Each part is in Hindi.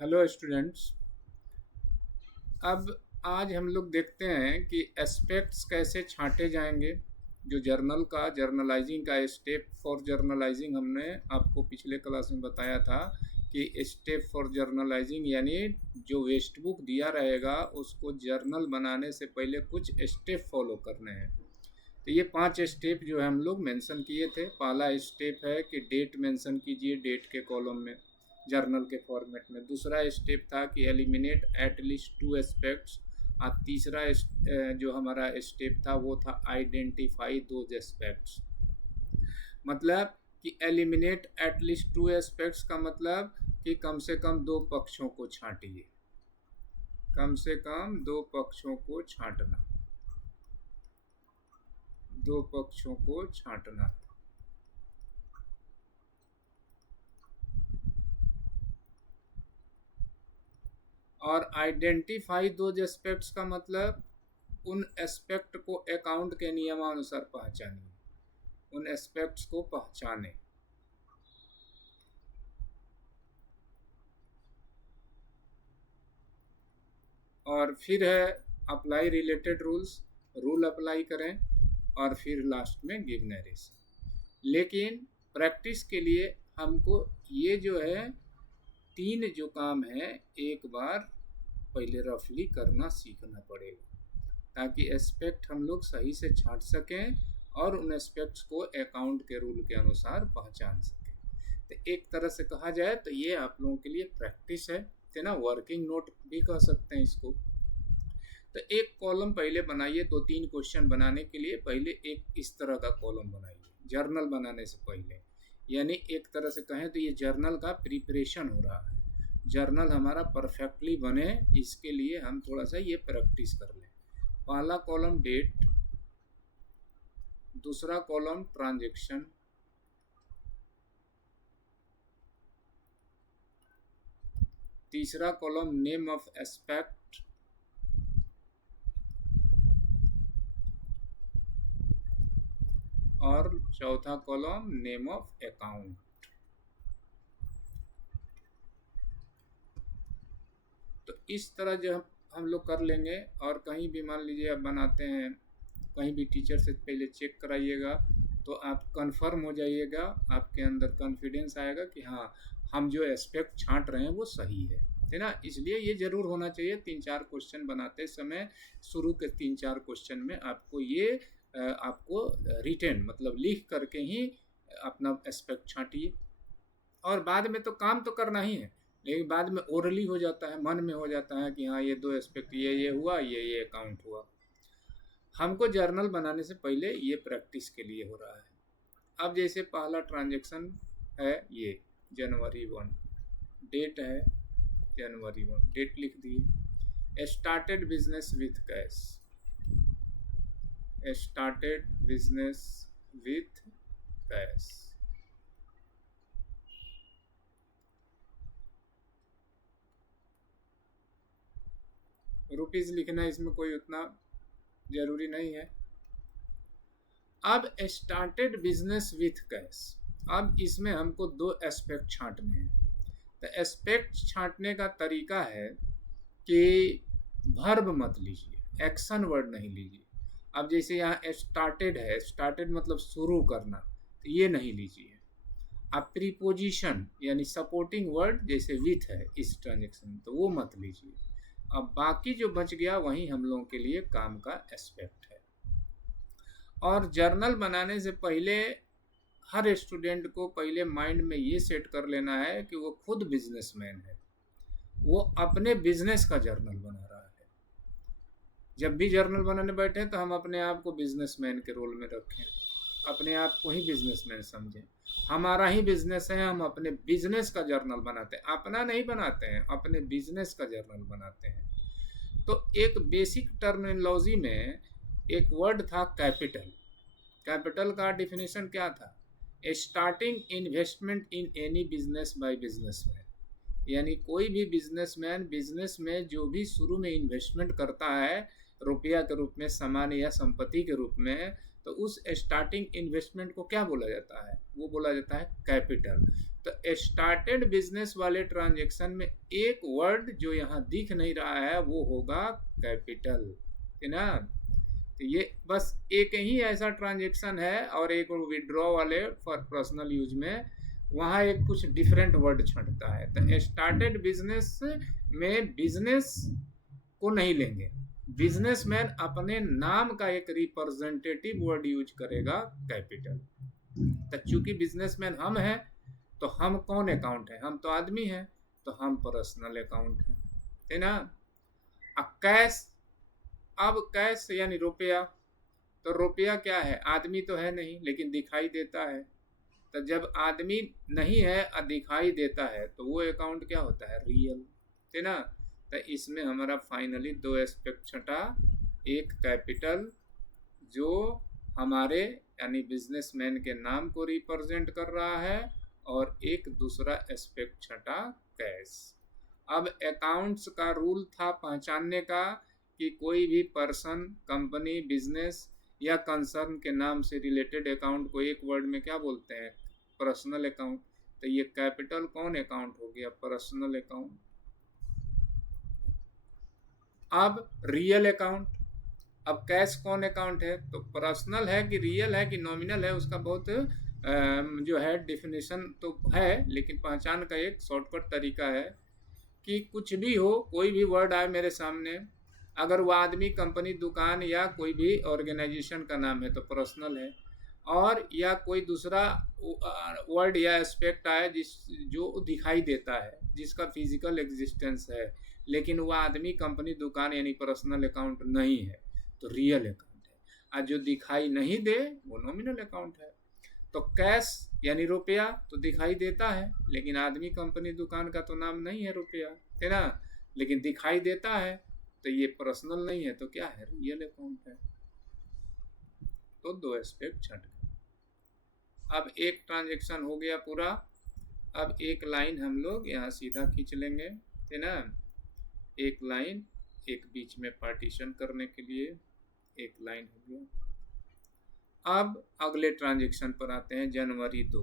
Hello students. अब आज हम लोग देखते हैं कि एस्पेक्ट्स कैसे छांटे जाएंगे। जो जर्नलाइजिंग का स्टेप फॉर जर्नलाइजिंग हमने आपको पिछले क्लास में बताया था कि स्टेप फॉर जर्नलाइजिंग यानी जो वेस्ट बुक दिया रहेगा उसको जर्नल बनाने से पहले कुछ स्टेप फॉलो करने हैं। तो ये 5 स्टेप जो है हम लोग मेंशन किए थे। पहला स्टेप है कि डेट मेंशन कीजिए डेट के कॉलम में जर्नल के फॉर्मेट में। दूसरा स्टेप था कि एलिमिनेट एट लीस्ट 2 एस्पेक्ट्स। और तीसरा जो हमारा स्टेप था वो था आइडेंटिफाई दोज एस्पेक्ट्स। मतलब कि एलिमिनेट एट लीस्ट 2 एस्पेक्ट्स का मतलब कि कम से कम दो पक्षों को छांटिए, कम से कम दो पक्षों को छांटना, दो पक्षों को छांटना। और आइडेंटिफाई दोज एस्पेक्ट्स का मतलब उन एस्पेक्ट को अकाउंट के नियमानुसार पहचानिए, उन एस्पेक्ट्स को पहचाने। और फिर है apply related rules, rule apply करें। और फिर लास्ट में गिव नरेशन। लेकिन प्रैक्टिस के लिए हमको ये जो है तीन जो काम है एक बार पहले रफली करना सीखना पड़ेगा, ताकि एस्पेक्ट हम लोग सही से छांट सकें और उन एस्पेक्ट्स को अकाउंट के रूल के अनुसार पहचान सकें। तो एक तरह से कहा जाए तो ये आप लोगों के लिए प्रैक्टिस है, तो ना वर्किंग नोट भी कह सकते हैं इसको। तो एक कॉलम पहले बनाइए। 2-3 क्वेश्चन बनाने के लिए पहले एक इस तरह का कॉलम बनाइए जर्नल बनाने से पहले। यानी एक तरह से कहें तो ये जर्नल का प्रिपरेशन हो रहा है। जर्नल हमारा परफेक्टली बने इसके लिए हम थोड़ा सा ये प्रैक्टिस कर लें। पहला कॉलम डेट, दूसरा कॉलम ट्रांजैक्शन, तीसरा कॉलम नेम ऑफ एस्पेक्ट, और चौथा कॉलम नेम ऑफ अकाउंट। तो इस तरह जो हम लोग कर लेंगे। और कहीं भी मान लीजिए आप बनाते हैं, कहीं भी टीचर से पहले चेक कराइएगा तो आप कंफर्म हो जाइएगा, आपके अंदर कॉन्फिडेंस आएगा कि हाँ हम जो एस्पेक्ट छांट रहे हैं वो सही है ना। इसलिए ये ज़रूर होना चाहिए 3-4 क्वेश्चन बनाते समय, शुरू के 3-4 क्वेश्चन में आपको ये आपको रिटेन मतलब लिख करके ही अपना एस्पेक्ट छांटिए। और बाद में तो काम तो करना ही है, लेकिन बाद में ओरली हो जाता है, मन में हो जाता है कि हाँ ये दो एस्पेक्ट ये हुआ, ये अकाउंट हुआ। हमको जर्नल बनाने से पहले ये प्रैक्टिस के लिए हो रहा है। अब जैसे पहला ट्रांजैक्शन है ये जनवरी 1, डेट है जनवरी 1, डेट लिख दिए। Started business with cash, started business with cash. Rupees लिखना इसमें कोई उतना ज़रूरी नहीं है। अब स्टार्टेड बिजनेस विथ कैश, अब इसमें हमको दो एस्पेक्ट छांटने हैं। तो एस्पेक्ट छांटने का तरीका है कि वर्ब मत लीजिए, एक्शन वर्ड नहीं लीजिए। अब जैसे यहाँ स्टार्टेड है, स्टार्टेड मतलब शुरू करना, तो ये नहीं लीजिए। अब प्रीपोजिशन यानी सपोर्टिंग वर्ड जैसे विथ है इस ट्रांजेक्शन, तो वो मत लीजिए। अब बाकी जो बच गया वही हम लोगों के लिए काम का एस्पेक्ट है। और जर्नल बनाने से पहले हर स्टूडेंट को पहले माइंड में ये सेट कर लेना है कि वो खुद बिजनेसमैन है, वो अपने बिजनेस का जर्नल बना रहा है। जब भी जर्नल बनाने बैठे तो हम अपने आप को बिजनेसमैन के रोल में रखें, अपने आप को ही बिजनेसमैन समझें। हमारा ही बिजनेस है, हम अपने बिजनेस का जर्नल बनाते हैं, अपना नहीं बनाते हैं, अपने बिजनेस का जर्नल बनाते हैं। तो एक बेसिक टर्मिनोलॉजी में एक वर्ड था कैपिटल। कैपिटल का डिफिनेशन क्या था? Starting investment in any business by businessman, यानी कोई भी बिजनेसमैन बिजनेस में जो भी शुरू में इन्वेस्टमेंट करता है रुपया के रूप में, सामान या संपत्ति के रूप में, तो उस स्टार्टिंग इन्वेस्टमेंट को क्या बोला जाता है? वो बोला जाता है कैपिटल। तो स्टार्टेड बिजनेस वाले ट्रांजेक्शन में एक वर्ड जो यहाँ दिख नहीं रहा है वो होगा कैपिटल, है ना। तो ये बस एक ही ऐसा ट्रांजेक्शन है, और एक विड्रॉ वाले फॉर पर्सनल यूज में वहाँ एक कुछ डिफरेंट वर्ड छंटता है। तो स्टार्टेड बिजनेस में बिजनेस को नहीं लेंगे, बिजनेसमैन अपने नाम का एक रिप्रेजेंटेटिव वर्ड यूज करेगा कैपिटल। तो चूंकि बिजनेसमैन हम हैं तो हम कौन अकाउंट है, हम तो आदमी हैं, तो हम पर्सनल अकाउंट है ना। अब कैश, अब कैश यानी रुपया, तो रुपया क्या है, आदमी तो है नहीं लेकिन दिखाई देता है। तो जब आदमी नहीं है और दिखाई देता है तो वो अकाउंट क्या होता है, रियल, है ना। तो इसमें हमारा फाइनली दो एस्पेक्ट छटा, एक कैपिटल जो हमारे यानी बिजनेसमैन के नाम को रिप्रेजेंट कर रहा है, और एक दूसरा एस्पेक्ट छटा कैश। अब अकाउंट्स का रूल था पहचानने का कि कोई भी पर्सन, कंपनी, बिजनेस या कंसर्न के नाम से रिलेटेड अकाउंट को एक वर्ड में क्या बोलते हैं, पर्सनल अकाउंट। तो ये कैपिटल कौन अकाउंट हो गया, पर्सनल अकाउंट। अब रियल अकाउंट, अब कैश कौन अकाउंट है, तो पर्सनल है कि रियल है कि नॉमिनल है, उसका बहुत जो है डिफिनेशन तो है, लेकिन पहचान का एक शॉर्टकट तरीका है कि कुछ भी हो, कोई भी वर्ड आए मेरे सामने, अगर वो आदमी, कंपनी, दुकान या कोई भी ऑर्गेनाइजेशन का नाम है तो पर्सनल है, और या कोई दूसरा वर्ड या एस्पेक्ट आए जो दिखाई देता है, जिसका फिजिकल एग्जिस्टेंस है, लेकिन वह आदमी, कंपनी, दुकान यानी पर्सनल अकाउंट नहीं है, तो रियल अकाउंट है। और जो दिखाई नहीं दे वो नॉमिनल अकाउंट है। तो कैश यानी रुपया तो दिखाई देता है, लेकिन आदमी, कंपनी, दुकान का तो नाम नहीं है रुपया, है ना, लेकिन दिखाई देता है, तो ये पर्सनल नहीं है, तो क्या है, रियल अकाउंट है। तो दो एस्पेक्ट छट गए। अब एक ट्रांजेक्शन हो गया पूरा। अब एक लाइन हम लोग यहाँ सीधा खींच लेंगे, है ना, एक लाइन, एक बीच में पार्टीशन करने के लिए एक लाइन हो गया। अब अगले ट्रांजेक्शन पर आते हैं, जनवरी 2।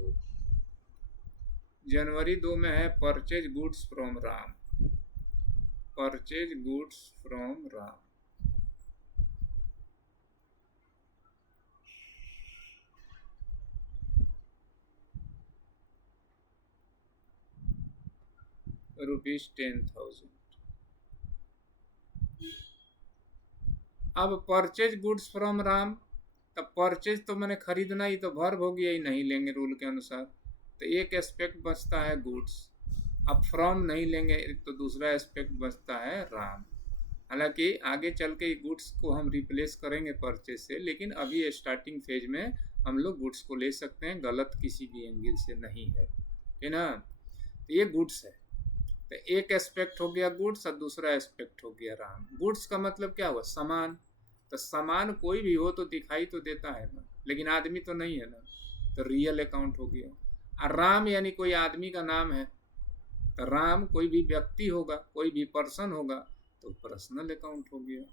जनवरी 2 में है purchase goods from Ram, purchase goods from Ram. ₹10,000। अब परचेज गुड्स फ्रॉम राम, तब परचेज तो मैंने खरीदना ही, तो वर्ब हो गया ही, नहीं लेंगे रूल के अनुसार, तो एक एस्पेक्ट बचता है गुड्स। अब फ्रॉम नहीं लेंगे तो दूसरा एस्पेक्ट बचता है राम। हालांकि आगे चल के गुड्स को हम रिप्लेस करेंगे परचेज से, लेकिन अभी स्टार्टिंग फेज में हम लोग गुड्स को ले सकते हैं, गलत किसी भी एंगल से नहीं है ना। तो ये गुड्स है, तो एक एस्पेक्ट हो गया गुड्स और दूसरा एस्पेक्ट हो गया राम। गुड्स का मतलब क्या हुआ, सामान। तो सामान कोई भी हो तो दिखाई तो देता है ना, लेकिन आदमी तो नहीं है ना, तो रियल अकाउंट हो गया। और राम यानी कोई आदमी का नाम है, तो राम कोई भी व्यक्ति होगा, कोई भी पर्सन होगा, तो पर्सनल अकाउंट हो गया।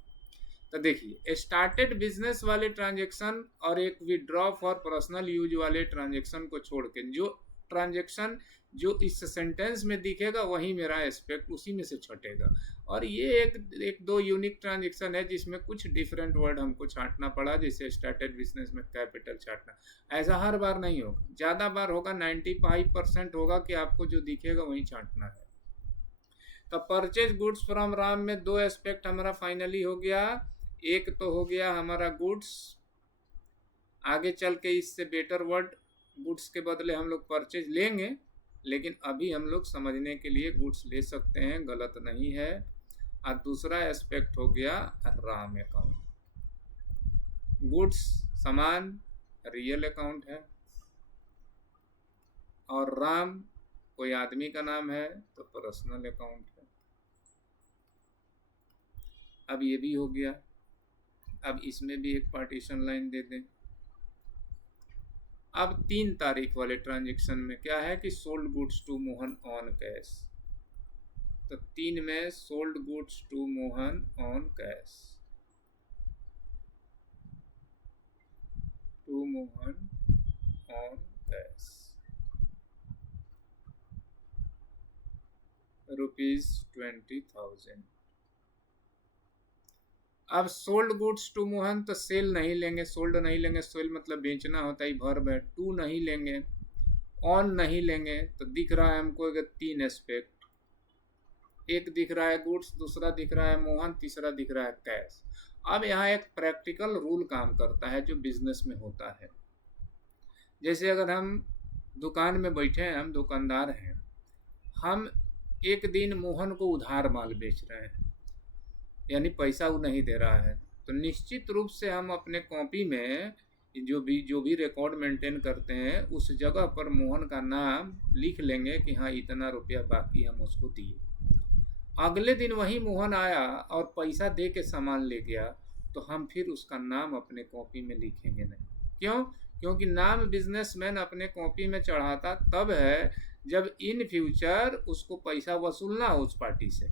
तो देखिए, स्टार्टेड बिजनेस वाले ट्रांजेक्शन और एक विड्रॉ फॉर पर्सनल यूज वाले ट्रांजेक्शन को छोड़ के जो ट्रांजेक्शन जो इस सेंटेंस में दिखेगा वही मेरा एस्पेक्ट उसी में से छटेगा। और ये एक दो यूनिक ट्रांजेक्शन है जिसमें कुछ डिफरेंट वर्ड हमको छांटना पड़ा, जैसे स्टार्टेड बिजनेस में कैपिटल छांटना। ऐसा हर बार नहीं होगा, ज़्यादा बार होगा, 95% होगा कि आपको जो दिखेगा वही छांटना है। तो परचेज गुड्स फ्रॉम राम में दो एस्पेक्ट हमारा फाइनली हो गया। एक तो हो गया हमारा गुड्स, आगे चल के इससे बेटर वर्ड गुड्स के बदले हम लोग परचेज लेंगे, लेकिन अभी हम लोग समझने के लिए गुड्स ले सकते हैं, गलत नहीं है। और दूसरा एस्पेक्ट हो गया राम अकाउंट। गुड्स सामान रियल अकाउंट है, और राम कोई आदमी का नाम है तो पर्सनल अकाउंट है। अब ये भी हो गया। अब इसमें भी एक पार्टीशन लाइन दे दें। अब 3 तारीख वाले ट्रांजेक्शन में क्या है कि sold goods to Mohan on cash. तो 3 में sold goods to Mohan on cash, to Mohan on cash. ₹20,000। अब सोल्ड गुड्स टू मोहन, तो सेल नहीं लेंगे, सोल्ड नहीं लेंगे, सेल मतलब बेचना होता है, वर्ब है। टू नहीं लेंगे, ऑन नहीं लेंगे, तो दिख रहा है हमको अगर 3 एस्पेक्ट, एक दिख रहा है गुड्स, दूसरा दिख रहा है मोहन, तीसरा दिख रहा है कैश। अब यहाँ एक प्रैक्टिकल रूल काम करता है जो बिजनेस में होता है। जैसे अगर हम दुकान में बैठे हैं, हम दुकानदार हैं, हम एक दिन मोहन को उधार माल बेच रहे हैं, यानी पैसा वो नहीं दे रहा है, तो निश्चित रूप से हम अपने कॉपी में जो भी रिकॉर्ड मेंटेन करते हैं उस जगह पर मोहन का नाम लिख लेंगे कि हाँ इतना रुपया बाकी हम उसको दिए। अगले दिन वही मोहन आया और पैसा दे के सामान ले गया, तो हम फिर उसका नाम अपने कॉपी में लिखेंगे नहीं। क्यों? क्योंकि नाम बिजनेसमैन अपने कॉपी में चढ़ाता तब है जब इन फ्यूचर उसको पैसा वसूलना हो उस पार्टी से,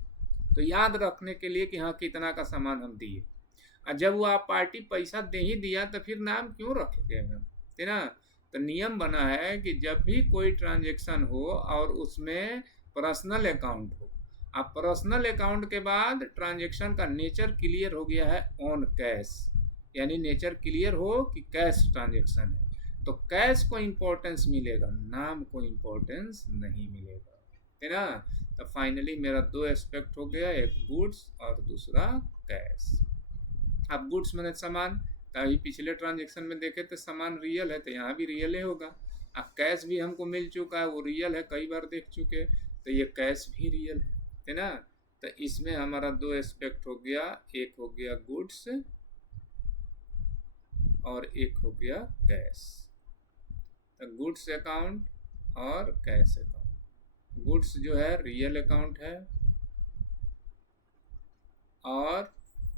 तो याद रखने के लिए कि हाँ कितना का सामान हम दिए। और जब वो आप पार्टी पैसा दे ही दिया तो फिर नाम क्यों रखेंगे हम, है ना। तो नियम बना है कि जब भी कोई ट्रांजेक्शन हो और उसमें पर्सनल अकाउंट हो, अब पर्सनल अकाउंट के बाद ट्रांजेक्शन का नेचर क्लियर हो गया है ऑन कैश, यानी नेचर क्लियर हो कि कैश ट्रांजेक्शन है, तो कैश को इम्पोर्टेंस मिलेगा, नाम को इम्पोर्टेंस नहीं मिलेगा, है ना। तो फाइनली मेरा 2 एस्पेक्ट हो गया, एक गुड्स और दूसरा कैश। अब गुड्स मैंने सामान, अभी पिछले ट्रांजेक्शन में देखे तो सामान रियल है, तो यहाँ भी रियल ही होगा। अब कैश भी हमको मिल चुका है, वो रियल है, कई बार देख चुके, तो ये कैश भी रियल है ना। तो इसमें हमारा 2 एस्पेक्ट हो गया, एक हो गया गुड्स और एक हो गया कैश। तो गुड्स अकाउंट और कैश अकाउंट। गुड्स जो है रियल अकाउंट है और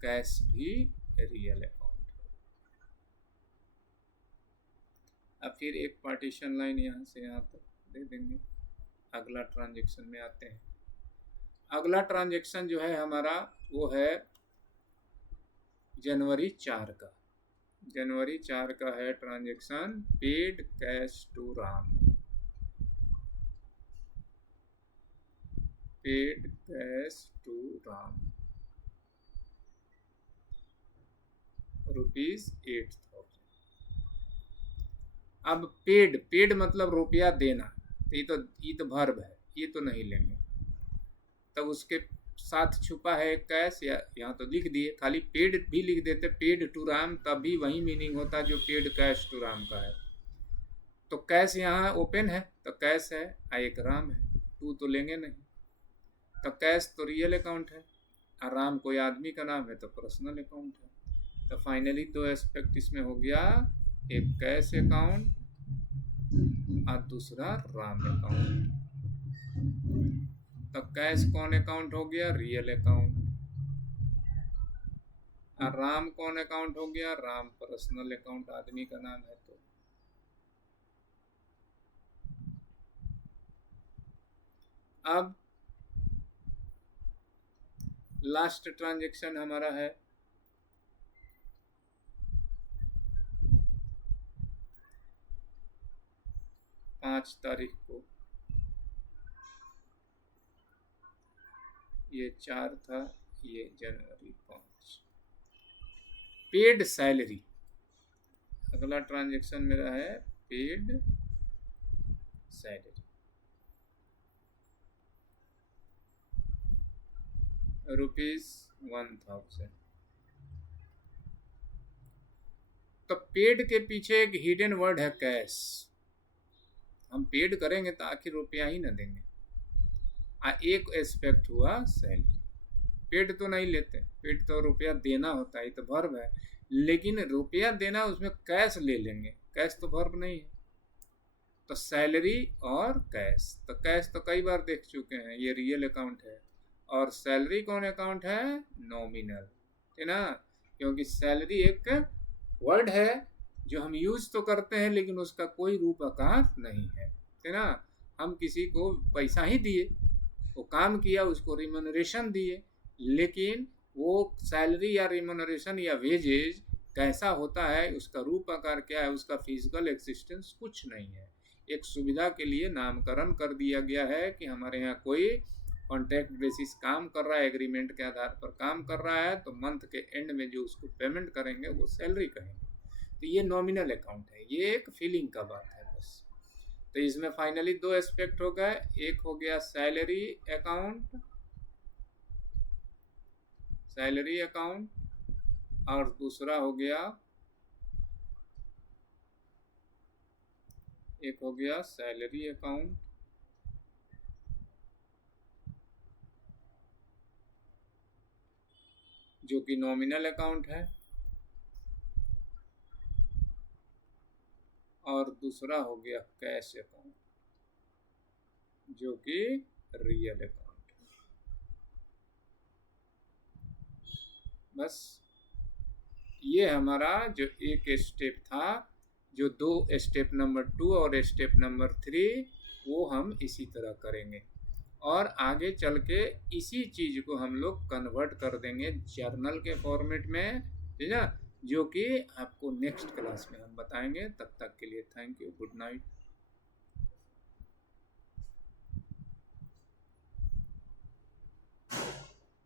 कैश भी रियल अकाउंट है। अब फिर एक पार्टीशन लाइन यहाँ से यहाँ तक दे देंगे। अगला ट्रांजेक्शन में आते हैं। अगला ट्रांजेक्शन जो है हमारा वो है जनवरी 4 का। जनवरी 4 का है transaction paid cash to Ram. Paid cash to Ram ₹8,000। अब पेड मतलब रुपया देना, ये तो वर्ब है, ये तो नहीं लेंगे। तब उसके साथ छुपा है कैश, या यहाँ तो लिख दिए, खाली पेड भी लिख देते, पेड टू राम, तब भी वही मीनिंग होता जो पेड कैश टू राम का है। तो कैश यहाँ ओपन है तो कैश है, एक राम है, टू तो लेंगे नहीं। तो कैश तो रियल अकाउंट है और राम कोई आदमी का नाम है तो पर्सनल अकाउंट है। तो फाइनली 2 एस्पेक्ट इसमें हो गया, एक कैश अकाउंट और दूसरा राम अकाउंट। तो कैश कौन अकाउंट हो गया? Real account. और राम कौन अकाउंट हो गया? राम पर्सनल अकाउंट, आदमी का नाम है। तो अब लास्ट ट्रांजेक्शन हमारा है 5 तारीख को, ये 4 था, ये जनवरी 5। Paid salary. अगला ट्रांजेक्शन मेरा है पेड सैलरी, ₹1,000। तो पेड के पीछे एक हिडन वर्ड है कैश। हम पेड करेंगे तो आखिर रुपया ही ना देंगे। एक एस्पेक्ट हुआ सैलरी। पेड तो नहीं लेते, पेड तो रुपया देना होता है, तो वर्ब है, लेकिन रुपया देना उसमें कैश ले लेंगे, कैश तो वर्ब नहीं है। तो सैलरी और कैश, तो कैश तो कई बार देख चुके हैं, ये रियल अकाउंट है। और सैलरी कौन अकाउंट है? नॉमिनल, है ना, क्योंकि सैलरी एक वर्ड है जो हम यूज तो करते हैं लेकिन उसका कोई रूप आकार नहीं है ना। हम किसी को पैसा ही दिए, वो काम किया, उसको रिम्यूनरेशन दिए, लेकिन वो सैलरी या रिम्यूनरेशन या वेजेज कैसा होता है, उसका रूप आकार क्या है, उसका फिजिकल एक्सिस्टेंस कुछ नहीं है। एक सुविधा के लिए नामकरण कर दिया गया है कि हमारे यहाँ कोई कॉन्ट्रैक्ट बेसिस काम कर रहा है, एग्रीमेंट के आधार पर काम कर रहा है, तो मंथ के एंड में जो उसको पेमेंट करेंगे वो सैलरी कहेंगे। तो ये नॉमिनल अकाउंट है, ये एक फीलिंग का बात है बस। तो इसमें फाइनली दो एस्पेक्ट हो गए, एक हो गया सैलरी अकाउंट, सैलरी अकाउंट, और दूसरा हो गया, एक हो गया सैलरी अकाउंट, जो कि नॉमिनल अकाउंट है, और दूसरा हो गया कैश अकाउंट, जो कि रियल अकाउंट है। बस ये हमारा जो एक स्टेप था, जो दो स्टेप नंबर 2 और स्टेप नंबर 3, वो हम इसी तरह करेंगे, और आगे चल के इसी चीज़ को हम लोग कन्वर्ट कर देंगे जर्नल के फॉर्मेट में, ठीक है, जो कि आपको नेक्स्ट क्लास में हम बताएंगे। तब तक के लिए थैंक यू, गुड नाइट।